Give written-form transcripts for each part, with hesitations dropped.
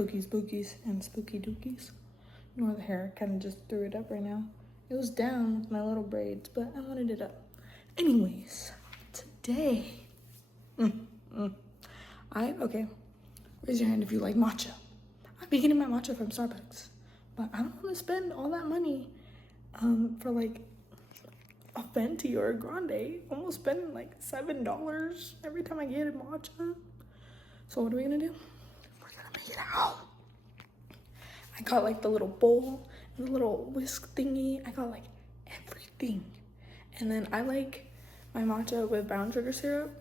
pookies bookies and spooky dookies. Ignore the hair, kind of just threw it up right now. It was down with my little braids, but I wanted it up. Anyways, today, okay, raise your hand if you like matcha. I've been getting my matcha from Starbucks, but I don't want to spend all that money for like a Fenty or a Grande. Almost spending like $7 every time I get a matcha. So what are we gonna do? We're gonna make it out. I got like the little bowl and the little whisk thingy. I got like everything. And then I like my matcha with brown sugar syrup.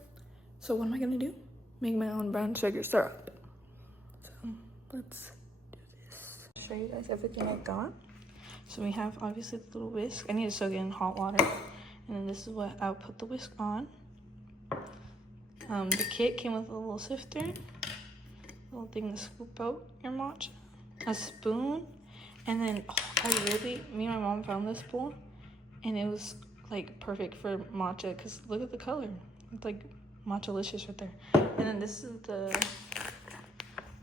So what am I gonna do? Make my own brown sugar syrup. So let's do this. Show you guys everything I got. So we have obviously the little whisk. I need to soak it in hot water. And then this is what I'll put the whisk on. The kit came with a little sifter, a little thing to scoop out your matcha, a spoon, and then me and my mom found this bowl, and it was like perfect for matcha because look at the color. It's like matcha-licious right there. And then this is the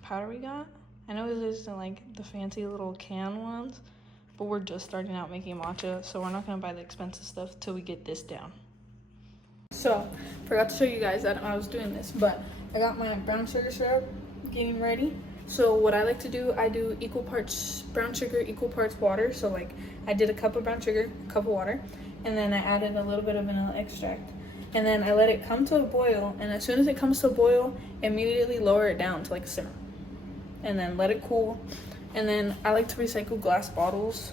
powder we got. I know there's like the fancy little can ones, but we're just starting out making matcha, so we're not gonna buy the expensive stuff till we get this down. So, forgot to show you guys that I was doing this, but I got my brown sugar syrup getting ready. So what I like to do, I do equal parts brown sugar, equal parts water. So like I did a cup of brown sugar, a cup of water, and then I added a little bit of vanilla extract. And then I let it come to a boil, and as soon as it comes to a boil, immediately lower it down to like a simmer. And then let it cool. And then I like to recycle glass bottles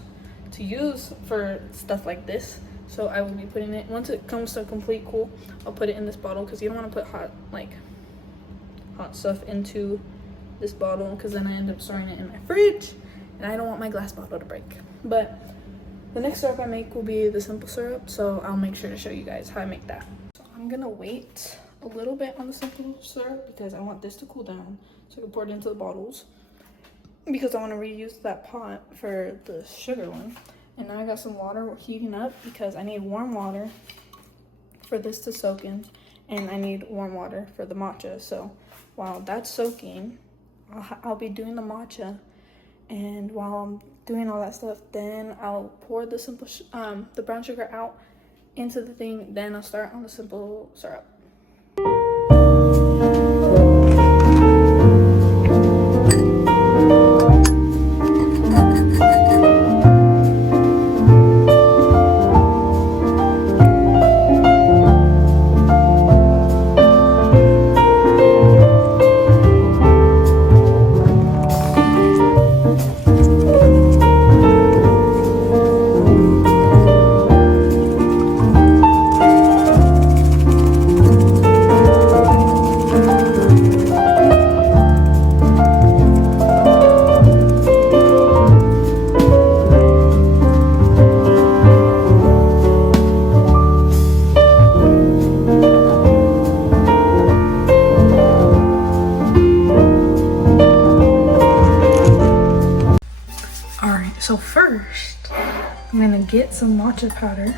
to use for stuff like this. So I will be putting it, once it comes to a complete cool, I'll put it in this bottle because you don't want to put hot stuff into this bottle because then I end up storing it in my fridge and I don't want my glass bottle to break. But the next syrup I make will be the simple syrup, so I'll make sure to show you guys how I make that. So I'm gonna wait a little bit on the simple syrup because I want this to cool down so I can pour it into the bottles because I want to reuse that pot for the sugar one. And now I got some water heating up because I need warm water for this to soak in, and I need warm water for the matcha. So while that's soaking, I'll be doing the matcha, and while I'm doing all that stuff, then I'll pour the the brown sugar out into the thing. Then I'll start on the simple syrup. So first, I'm gonna get some matcha powder.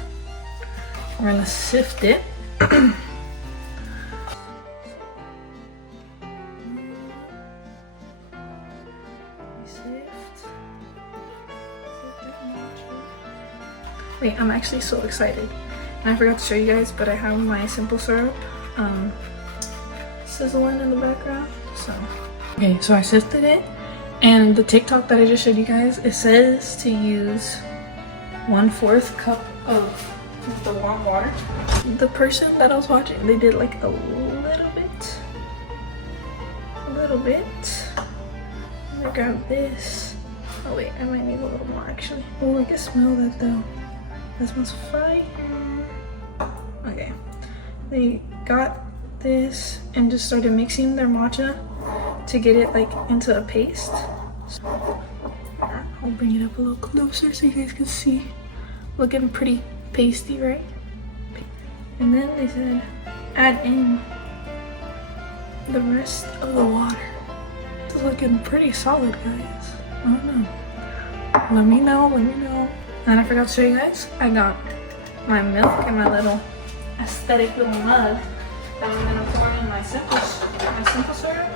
We're gonna sift it. Wait, I'm actually so excited. And I forgot to show you guys, but I have my simple syrup sizzling in the background. Okay, so I sifted it. And the TikTok that I just showed you guys, it says to use 1/4 cup of the warm water. The person that I was watching, they did like a little bit. I'm gonna grab this. Oh wait, I might need a little more actually. Oh, I can smell that though. That smells fire. Okay, they got this and just started mixing their matcha to get it like into a paste. So, I'll bring it up a little closer so you guys can see. Looking pretty pasty, right? And then they said add in the rest of the water. It's looking pretty solid, guys. I don't know. Let me know. And I forgot to show you guys, I got my milk in my little aesthetic little mug that I'm gonna pour in my simple syrup.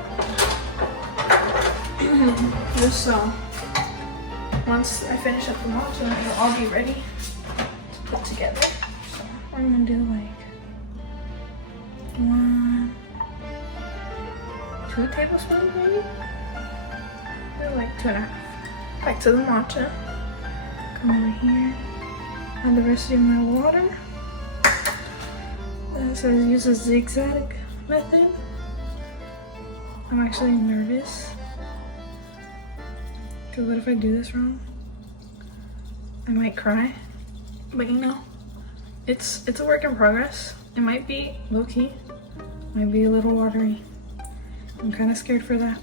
Just so once I finish up the matcha, it'll all be ready to put together. So I'm gonna do like 1, 2 tablespoons maybe? Or like 2.5. Back to the matcha. Come over here. Add the rest of my water. It says use a zigzag method. I'm actually nervous. Because what if I do this wrong? I might cry. But you know, it's a work in progress. It might be low-key. Might be a little watery. I'm kind of scared for that.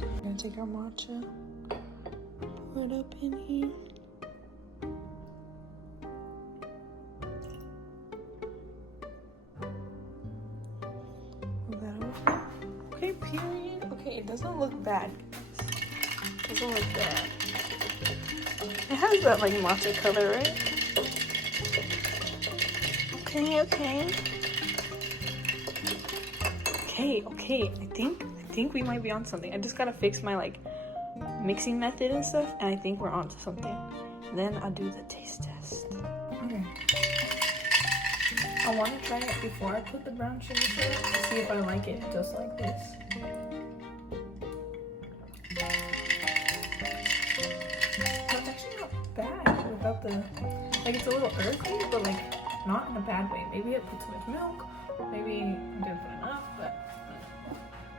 I'm gonna take our matcha, pour it up in here. Move that over. Okay, period. Okay, it doesn't look bad. It doesn't look bad. It has that like matcha color, right? Okay, okay. Okay, I think we might be on something. I just gotta fix my like mixing method and stuff, and I think we're onto something. Then I'll do the taste test. Okay. I want to try it before I put the brown sugar syrup to see if I like it just like this. It's actually not bad without the, like it's a little earthy, but like not in a bad way. Maybe I put too much milk, maybe I didn't put enough, but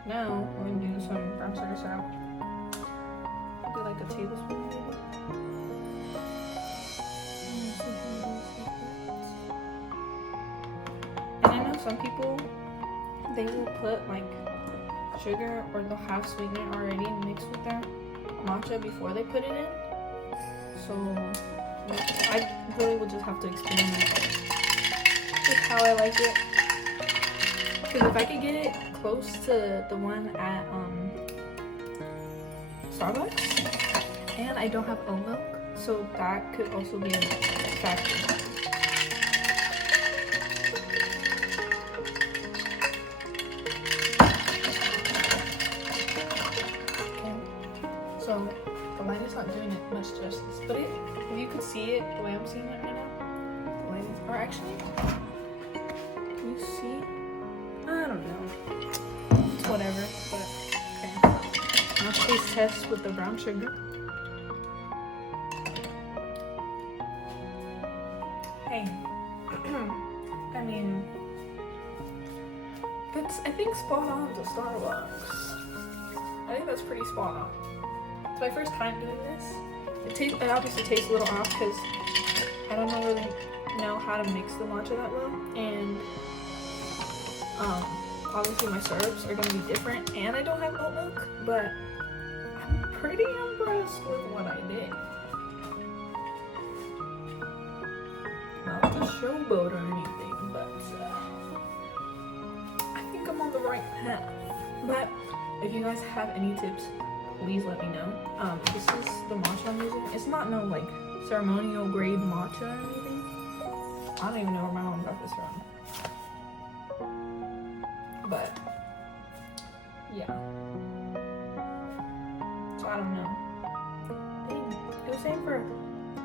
now we're gonna do some brown sugar syrup. Do like a tablespoon maybe. And I know some people, they will put like sugar or they'll have sweetener already mixed with their matcha before they put it in. So I really will just have to experiment with how I like it. Because if I could get it close to the one at Starbucks, and I don't have oat milk, so that could also be a factor. Okay, so the light is not doing it much justice, but if you could see it the way I'm seeing it right now, the light is, or actually, can you see? I don't know. It's whatever, but okay. Now taste test with the brown sugar. Hey, I mean, that's, I think, spot on to Starbucks. I think that's pretty spot on. It's my first time doing this. It obviously tastes a little off because I don't really know how to mix the matcha that well, and obviously my syrups are gonna be different, and I don't have oat milk, but I'm pretty impressed with what I did. Not to showboat or anything, but I think I'm on the right path. But if you guys have any tips, please let me know. This is the matcha I'm using. It's not no like ceremonial grade matcha or anything. I don't even know where my mom got this from. But yeah, so I don't know. It was saying for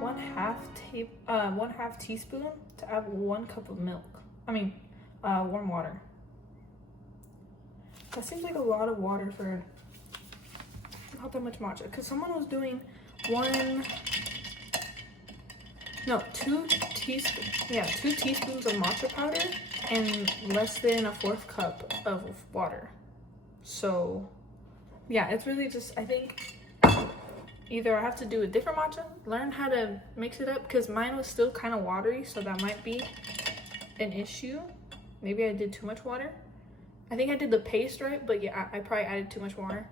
1/2 teaspoon to add 1 cup of milk. I mean, warm water. That seems like a lot of water for not that much matcha. Cause someone was doing 2 teaspoons of matcha powder and less than a 1/4 cup of water. So yeah, it's really just, I think either I have to do a different matcha, learn how to mix it up, because mine was still kind of watery, so that might be an issue. Maybe I did too much water. I think I did the paste right, but yeah, I probably added too much water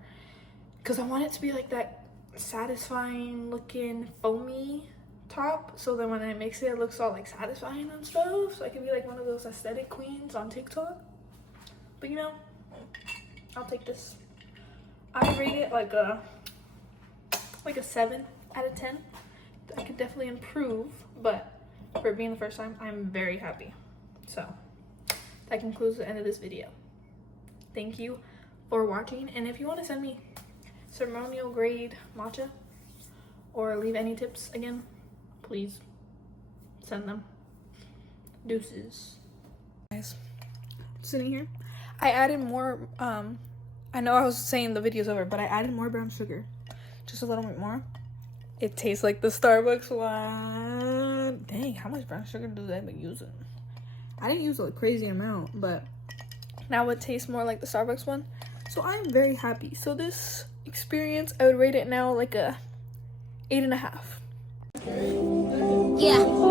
because I want it to be like that satisfying looking foamy top, so that when I mix it, it looks all like satisfying and stuff, so I can be like one of those aesthetic queens on TikTok. But you know, I'll take this. I rate it like a 7 out of 10. I could definitely improve, but for it being the first time, I'm very happy. So that concludes the end of this video. Thank you for watching. And if you want to send me ceremonial grade matcha or leave any tips again, please send them. Deuces. Guys, sitting here, I added more, I know I was saying the video's over, but I added more brown sugar, just a little bit more. It tastes like the Starbucks one. Dang, how much brown sugar do they be using? I didn't use a crazy amount, but now it tastes more like the Starbucks one. So I'm very happy. So this experience, I would rate it now like a 8.5. Yeah.